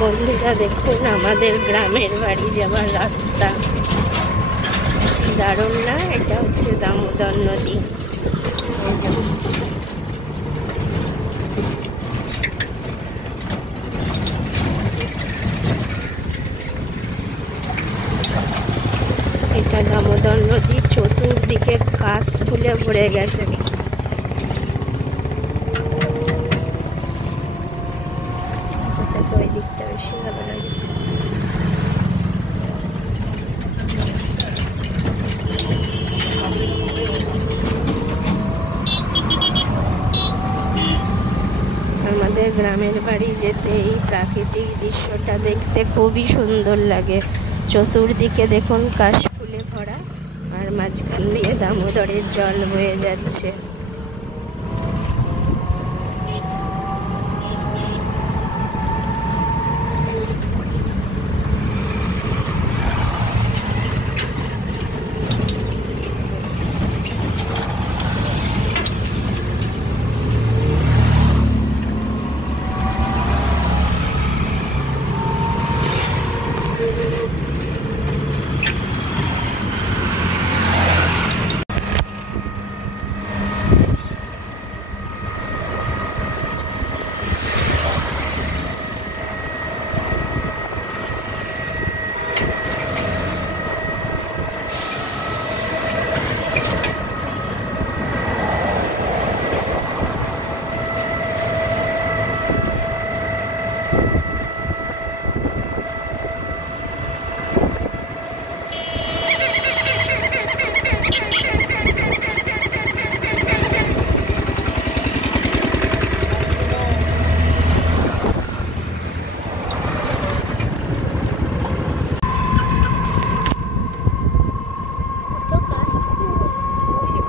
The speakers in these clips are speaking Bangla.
বন্ধুরা দেখুন আমাদের গ্রামের বাড়ি যাওয়ার রাস্তা, দারুণ না? এটা হচ্ছে দামোদর নদী। এটা দামোদর নদী, চতুর্দিকে কাশ ফুলে ভরে গেছে। ওই দিকটা বেশি ভালো লাগছে। আমাদের গ্রামের বাড়ি যেতে এই প্রাকৃতিক দৃশ্যটা দেখতে খুবই সুন্দর লাগে। চতুর্দিকে দেখুন কাশ ফুলে ভরা, আর মাঝখান দিয়ে দামোদরের জল বয়ে যাচ্ছে।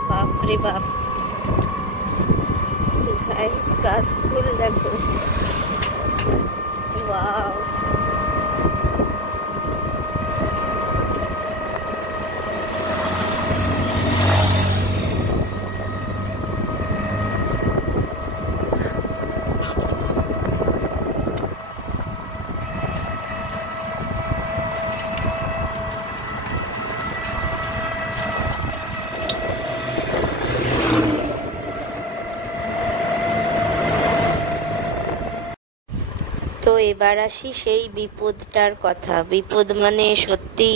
বাপরে বাপ, গাইস কাশফুল দেখো, ওয়াও। তো এবার আসি সেই বিপদটার কথা। বিপদ মানে সত্যি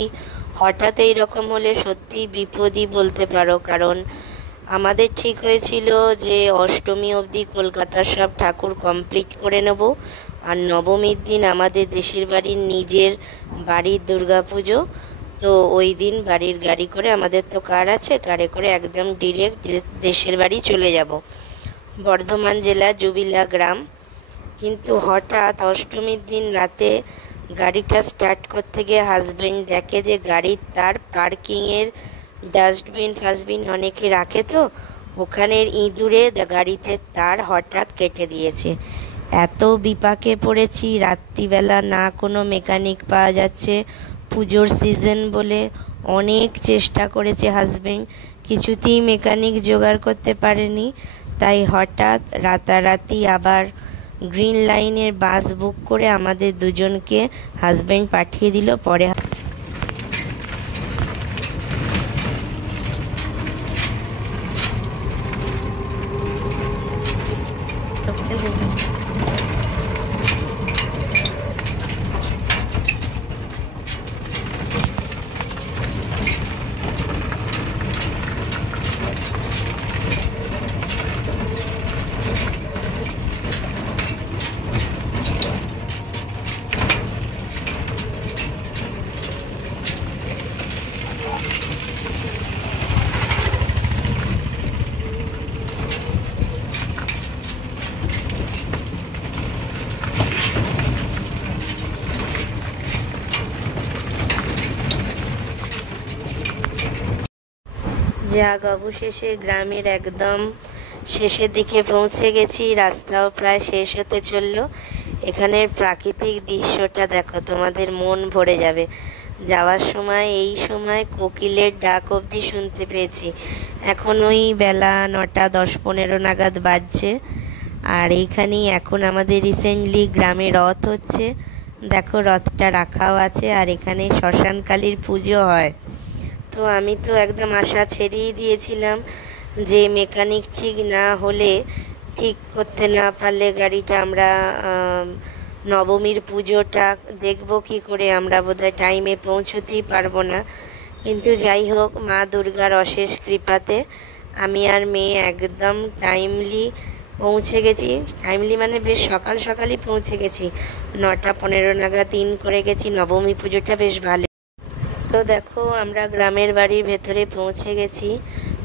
হঠাৎ এইরকম হলে সত্যি বিপদই বলতে পারো। কারণ আমাদের ঠিক হয়েছিল যে অষ্টমী অবধি কলকাতার সব ঠাকুর কমপ্লিট করে নেব, আর নবমীর দিন আমাদের দেশের বাড়ির নিজের বাড়ির দুর্গাপুজো। তো ওই দিন বাড়ির গাড়ি করে, আমাদের তো কার আছে, কারে করে একদম ডিরেক্ট দেশের বাড়ি চলে যাব, বর্ধমান জেলা জুবিলা গ্রাম। কিন্তু হঠাৎ অষ্টমীর দিন রাতে গাড়িটা স্টার্ট করতে গিয়ে হাজব্যান্ড দেখে যে গাড়ির তার পার্কিংয়ের ডাস্টবিন ফাস্টবিন অনেকে রাখে, তো ওখানের ইঁদুরে গাড়িতে তার হঠাৎ কেটে দিয়েছে। এত বিপাকে পড়েছি, রাত্রিবেলা না কোনো মেকানিক পাওয়া যাচ্ছে, পুজোর সিজন বলে অনেক চেষ্টা করেছে হাজব্যান্ড, কিছুতেই মেকানিক জোগাড় করতে পারেনি। তাই হঠাৎ রাতারাতি আবার গ্রিন লাইনের বাস বুক করে আমাদের দুজনকে হাজব্যান্ড পাঠিয়ে দিল। পরে যাক, অবশেষে গ্রামের একদম শেষের দিকে পৌঁছে গেছি, রাস্তাও প্রায় শেষ হতে চললো। এখানের প্রাকৃতিক দৃশ্যটা দেখো, তোমাদের মন ভরে যাবে। যাওয়ার সময় এই সময় কোকিলের ডাক অবধি শুনতে পেয়েছি। এখন ওই বেলা 9টা 10-15 নাগাদ বাজছে। আর এইখানেই এখন আমাদের রিসেন্টলি গ্রামে রথ হচ্ছে, দেখো রথটা রাখাও আছে, আর এখানে শ্মশানকালীর পুজো হয়। তো আমি তো একদম আশা ছেড়েই দিয়েছিলাম যে মেকানিক ঠিক না হলে, ঠিক করতে না পারলে গাড়িটা আমরা নবমীর পুজোটা দেখব কি করে, আমরা বোধহয় টাইমে পৌঁছতেই পারবো না। কিন্তু যাই হোক, মা দুর্গার অশেষ কৃপাতে আমি আর মেয়ে একদম টাইমলি পৌঁছে গেছি। টাইমলি মানে বেশ সকাল সকালই পৌঁছে গেছি, 9টা 15 নাগাদ ইন করে গেছি। নবমী পুজোটা বেশ ভালো। তো দেখো আমরা গ্রামের বাড়ির ভেতরে পৌঁছে গেছি,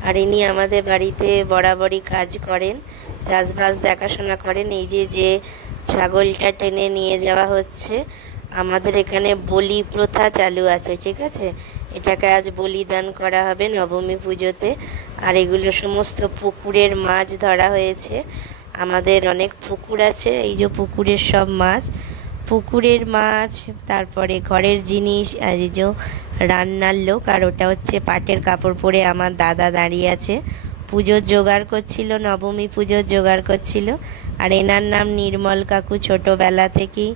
আর ইনি আমাদের বাড়িতে বরাবরই কাজ করেন, চাষবাস দেখাশোনা করেন। এই যে ছাগলটা টেনে নিয়ে যাওয়া হচ্ছে, আমাদের এখানে বলি প্রথা চালু আছে, ঠিক আছে? এটাকে আজ বলিদান করা হবে নবমী পুজোতে। আর এগুলো সমস্ত পুকুরের মাছ ধরা হয়েছে, আমাদের অনেক পুকুর আছে, এই যে পুকুরের সব মাছ, পুকুরের মাছ। তারপরে ঘরের জিনিস, আর এই যে রান্নার লোক, আর ওটা হচ্ছে পাটের কাপড় পরে আমার দাদা দাঁড়িয়ে আছে, পুজোর জোগাড় করছিল, নবমী পুজোর জোগাড় করছিল। আর এনার নাম নির্মল কাকু, ছোটোবেলা থেকেই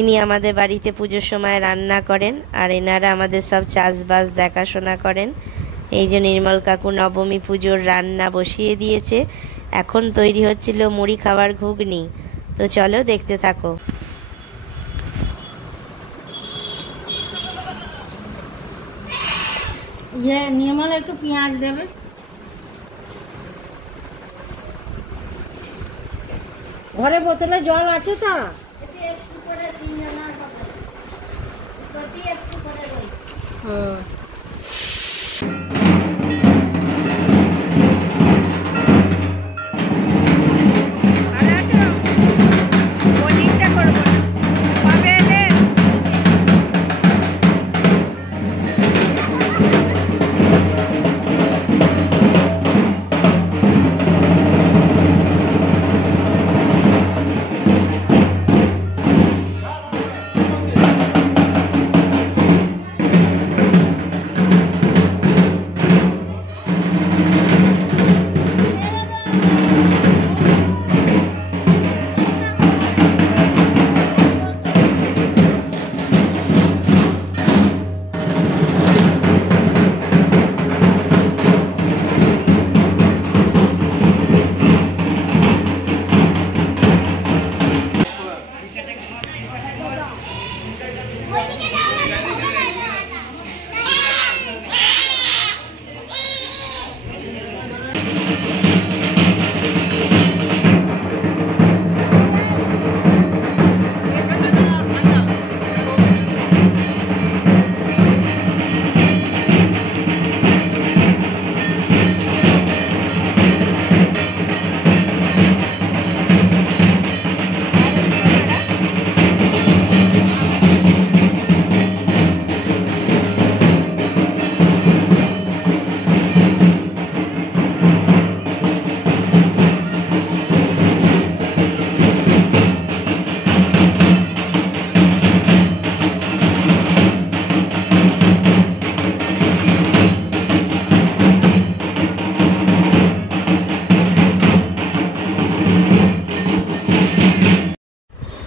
ইনি আমাদের বাড়িতে পুজোর সময় রান্না করেন, আর এনারা আমাদের সব চাষবাস দেখাশোনা করেন। এই যে নির্মল কাকু নবমী পুজোর রান্না বসিয়ে দিয়েছে, এখন তৈরি হচ্ছিল মুড়ি খাবার ঘুগনি। তো চলো দেখতে থাকো। নির্মল একটু পেঁয়াজ দেবে। ঘরে বোতলে জল আছে তো? হ্যাঁ।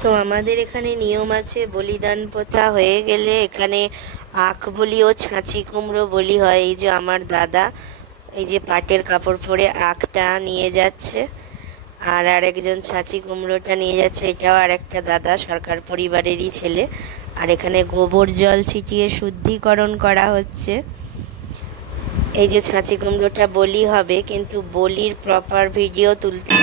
তো আমাদের এখানে নিয়ম আছে, বলিদান প্রথা হয়ে গেলে এখানে আখ বলি ও ছাঁচি কুমড়ো বলি হয়। এই যে আমার দাদা এই যে পাটের কাপড় পরে আখটা নিয়ে যাচ্ছে, আর আরেকজন ছাঁচি কুমড়োটা নিয়ে যাচ্ছে, এটাও আর একটা দাদা সরকার পরিবারেরই ছেলে। আর এখানে গোবর জল ছিটিয়ে শুদ্ধিকরণ করা হচ্ছে। এই যে ছাঁচি কুমড়োটা বলি হবে, কিন্তু বলির প্রপার ভিডিও তুলতে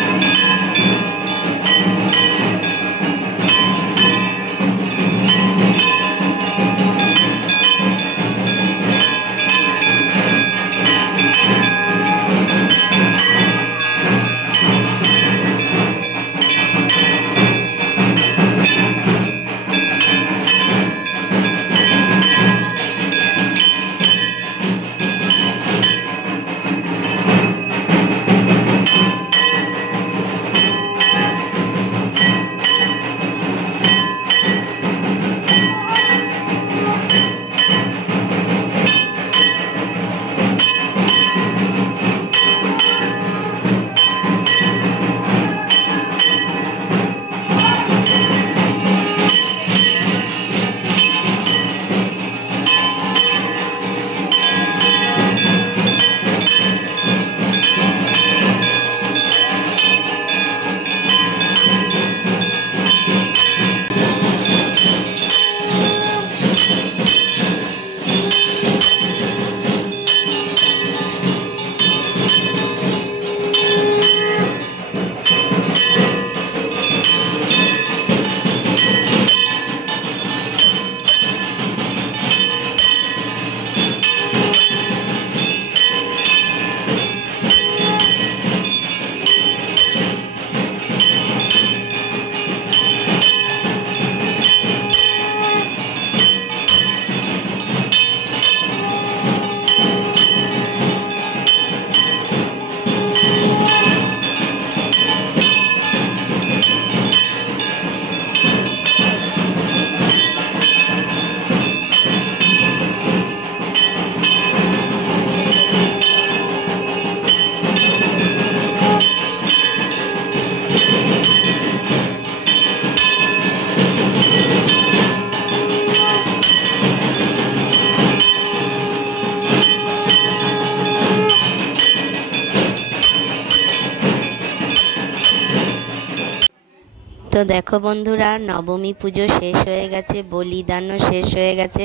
দেখো বন্ধুরা, নবমী পুজো শেষ হয়ে গেছে, বলিদানও শেষ হয়ে গেছে।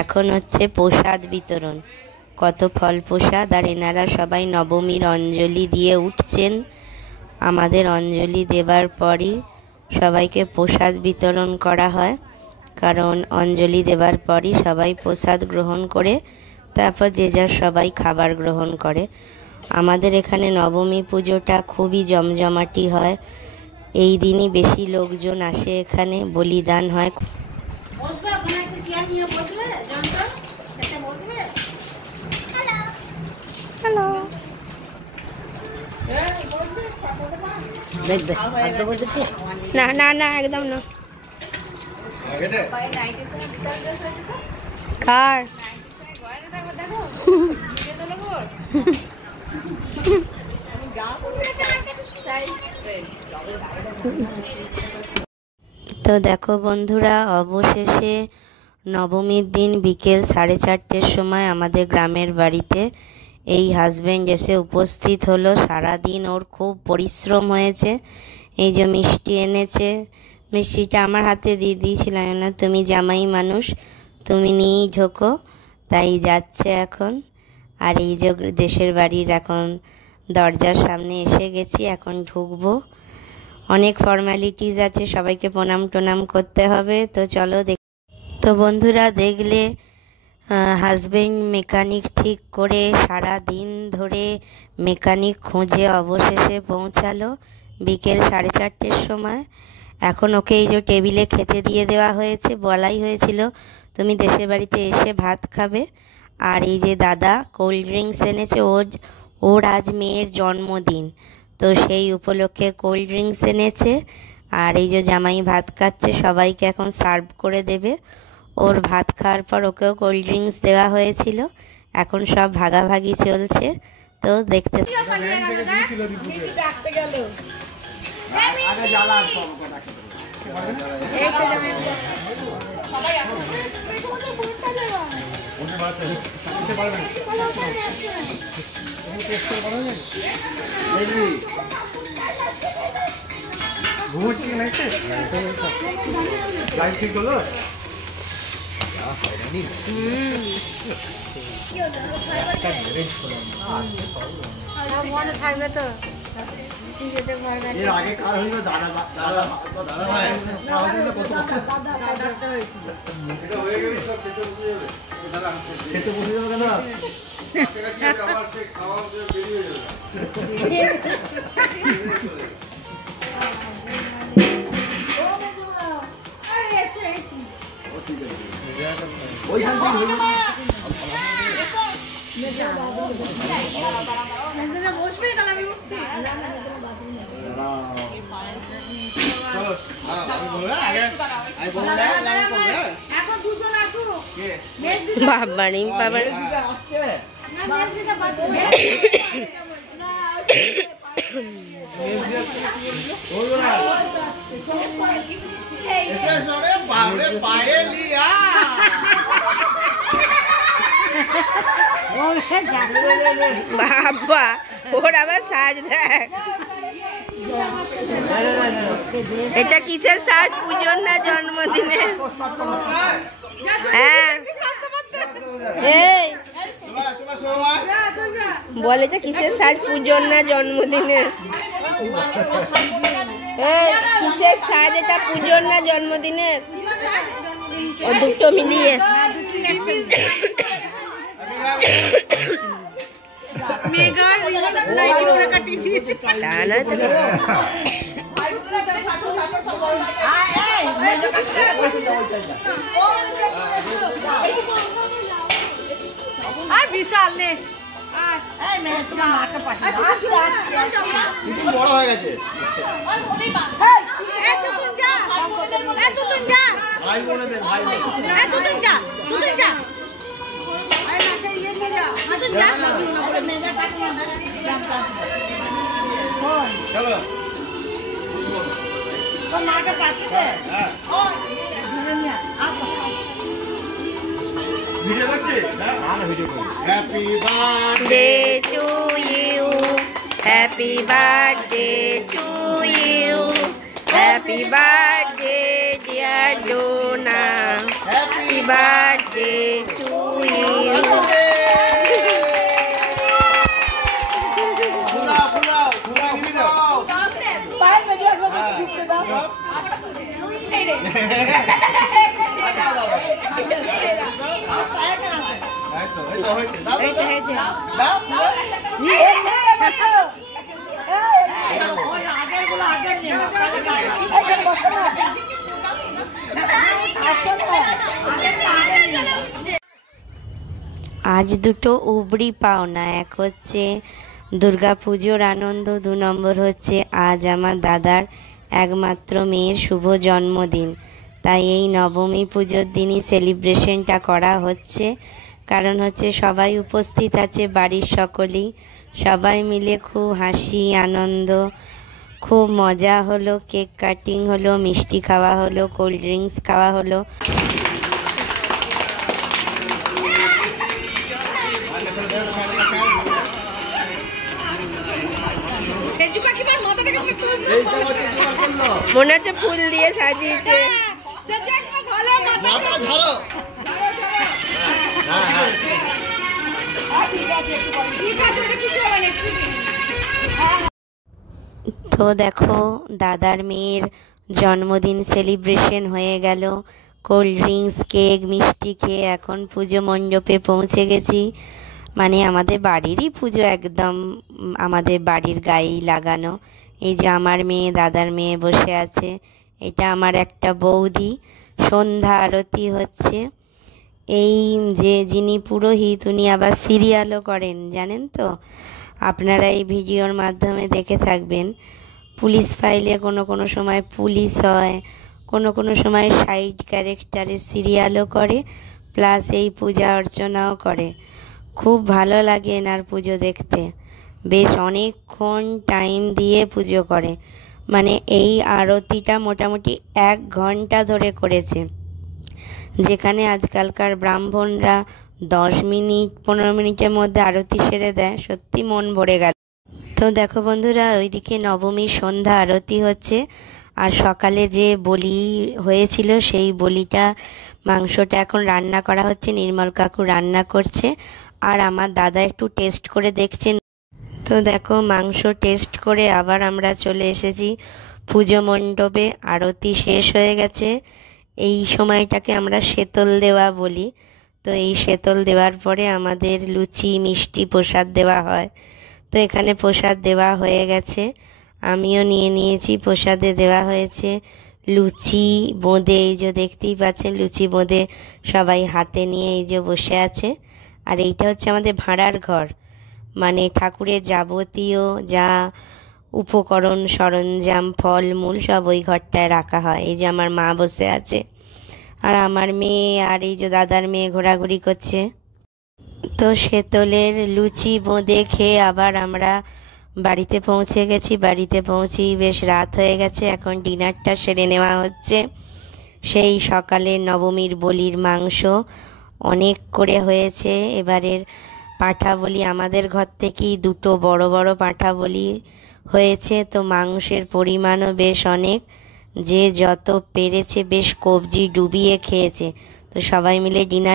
এখন হচ্ছে প্রসাদ বিতরণ। কত ফল প্রসাদ, আর এনারা সবাই নবমীর অঞ্জলি দিয়ে উঠছেন। আমাদের অঞ্জলি দেবার পরই সবাইকে প্রসাদ বিতরণ করা হয়, কারণ অঞ্জলি দেবার পরই সবাই প্রসাদ গ্রহণ করে তারপর যে যার সবাই খাবার গ্রহণ করে। আমাদের এখানে নবমী পুজোটা খুবই জমজমাটি হয়। এই দিনই বেশি লোকজন আসে, এখানে বলিদান হয়। না না না, একদম না। কার তো দেখো বন্ধুরা, অবশেষে নবমীর দিন বিকেল 4:30-র সময় আমাদের গ্রামের বাড়িতে এই হাজব্যান্ড এসে উপস্থিত হলো। সারাদিন ওর খুব পরিশ্রম হয়েছে। এই যে মিষ্টি এনেছে, মিষ্টিটা আমার হাতে দিয়ে দিয়েছিলাম না, তুমি জামাই মানুষ, তুমি নিয়েই ঢোকো, তাই যাচ্ছে এখন। আর এই যে দেশের বাড়ির এখন দরজার সামনে এসে গেছি, এখন ঢুকবো। অনেক ফর্মালিটিস আছে, সবাইকে প্রণাম টোনাম করতে হবে। তো চলো তো বন্ধুরা, দেখলে হাজবেন্ড মেকানিক ঠিক করে সারা দিন ধরে মেকানিক খুঁজে অবশেষে পৌঁছালো বিকেল 4:30-র সময়। এখন ওকে এই যে টেবিলে খেতে দিয়ে দেওয়া হয়েছে। বলাই হয়েছিল তুমি দেশের বাড়িতে এসে ভাত খাবে। আর এই যে দাদা কোল্ড ড্রিঙ্কস এনেছে, ওর আজ মেয়ের জন্মদিন, তো সেই উপলক্ষে কোল্ড ড্রিঙ্কস এনেছে। আর এই যে জামাই ভাত খাচ্ছে, সবাইকে এখন সার্ভ করে দেবে। ওর ভাত খাওয়ার পর ওকেও কোল্ড ড্রিঙ্কস দেওয়া হয়েছিল। এখন সব ভাগাভাগি চলছে, তো দেখতে থাকবে তো এর আগে কার হইলো? দাদা ভাই এটা হয়ে গেল, সব খেতে বসে যাবে। খেতে বসে যাবে কেন? আমার সে খাওয়া বেরিয়ে যাবে। ওইখান থেকে বসবে কেন? আমি উঠছি। বাবারি বাবারি বাবা, ওর আবার সাজ দেয়। এটা কিসের সাজ? পুজোর না জন্মদিনের? হ্যাঁ, এই বলে যে কিসের সাজ, পুজোর না জন্মদিনের? এই কিসের সাজ এটা, পুজোর না জন্মদিনের? ও দুটো মিলিয়ে। আর বিশাল নে বড় হয়ে গেছে। ভাই বোনেদের ভাই চলো ভিডিও করছে না? ভিডিও করছে। Happy birthday to you, happy birthday to you, Happy birthday, dear Donna. Happy birthday to you. আজ দুটো উবড়ি পাওনা, এক হচ্ছে দুর্গাপুজোর আনন্দ, 2 নম্বর হচ্ছে আজ আমার দাদার একমাত্র মেয়ের শুভ জন্মদিন। তাই এই নবমী পুজোর দিনই সেলিব্রেশনটা করা হচ্ছে। কারণ হচ্ছে সবাই উপস্থিত আছে, বাড়ির সকলেই, সবাই মিলে খুব হাসি আনন্দ, খুব মজা হলো, কেক কাটিং হলো, মিষ্টি খাওয়া হলো, কোল্ড ড্রিঙ্কস খাওয়া হলো। মনে হচ্ছে ফুল দিয়ে সাজিয়েছে। তো দেখো দাদার মেয়ের জন্মদিন সেলিব্রেশন হয়ে গেল, কোল্ড ড্রিঙ্কস কেক মিষ্টি খেয়ে এখন পুজো মণ্ডপে পৌঁছে গেছি। মানে আমাদের বাড়িরই পুজো, একদম আমাদের বাড়ির গায়েই লাগানো। এই যে আমার মেয়ে দাদার মেয়ে বসে আছে, এটা আমার একটা বৌদি। সন্ধ্যা আরতি হচ্ছে। এই যে যিনি পুরোহিত উনি আবার সিরিয়ালও করেন, জানেন তো? আপনারা এই ভিডিওর মাধ্যমে দেখে থাকবেন। পুলিশ ফাইলে কোনো সময় পুলিশ হয়, কোনো সময় সাইড ক্যারেক্টারে সিরিয়ালও করে, প্লাস এই পূজা অর্চনাও করে। খুব ভালো লাগে এনার পুজো দেখতে, বেশ অনেকক্ষণ টাইম দিয়ে পুজো করে। মানে এই আরতিটা মোটামুটি 1 ঘন্টা ধরে করেছে, যেখানে আজকালকার ব্রাহ্মণরা 10 মিনিট 15 মিনিটের মধ্যে আরতি সেরে দেয়। সত্যি মন ভরে গেল। তো দেখো বন্ধুরা, ওইদিকে নবমীর সন্ধ্যা আরতি হচ্ছে, আর সকালে যে বলি হয়েছিল সেই বলিটা মাংসটা এখন রান্না করা হচ্ছে, নির্মল কাকু রান্না করছে, আর আমার দাদা একটু টেস্ট করে দেখছেন। তো দেখো মাংস টেস্ট করে আবার আমরা চলে এসেছি পুজো মণ্ডপে। আরতি শেষ হয়ে গেছে, এই সময়টাকে আমরা শেতল দেওয়া বলি। তো এই শেতল দেওয়ার পরে আমাদের লুচি মিষ্টি প্রসাদ দেওয়া হয়। তো এখানে প্রসাদ দেওয়া হয়ে গেছে, আমিও নিয়ে নিয়েছি। প্রসাদে দেওয়া হয়েছে লুচি বোঁদে, এই যে দেখতেই পাচ্ছেন লুচি বোঁদে সবাই হাতে নিয়ে এই যে বসে আছে। আর এইটা হচ্ছে আমাদের ভাঁড়ার ঘর, মানে ঠাকুরের যাবতীয় যা উপকরণ সরঞ্জাম ফলমূল সব ওই ঘরটায় রাখা হয়। এই যে আমার মা বসে আছে, আর আমার মেয়ে আর এই যে দাদার মেয়ে ঘোরাঘুরি করছে। তো শেতলের লুচি বোঁদে খেয়ে আবার আমরা বাড়িতে পৌঁছে গেছি। বাড়িতে পৌঁছেই বেশ রাত হয়ে গেছে, এখন ডিনারটা সেরে নেওয়া হচ্ছে। সেই সকালে নবমীর বলির মাংস অনেক করে হয়েছে। এবারের পাঁঠা বলি আমাদের ঘর থেকেই 2টো বড় বড় পাঁঠা বলি হয়েছে। তো মাংসের পরিমাণও বেশ অনেক, যে যত পেরেছে বেশ কবজি ডুবিয়ে খেয়েছে। তো সবাই মিলে ডিনার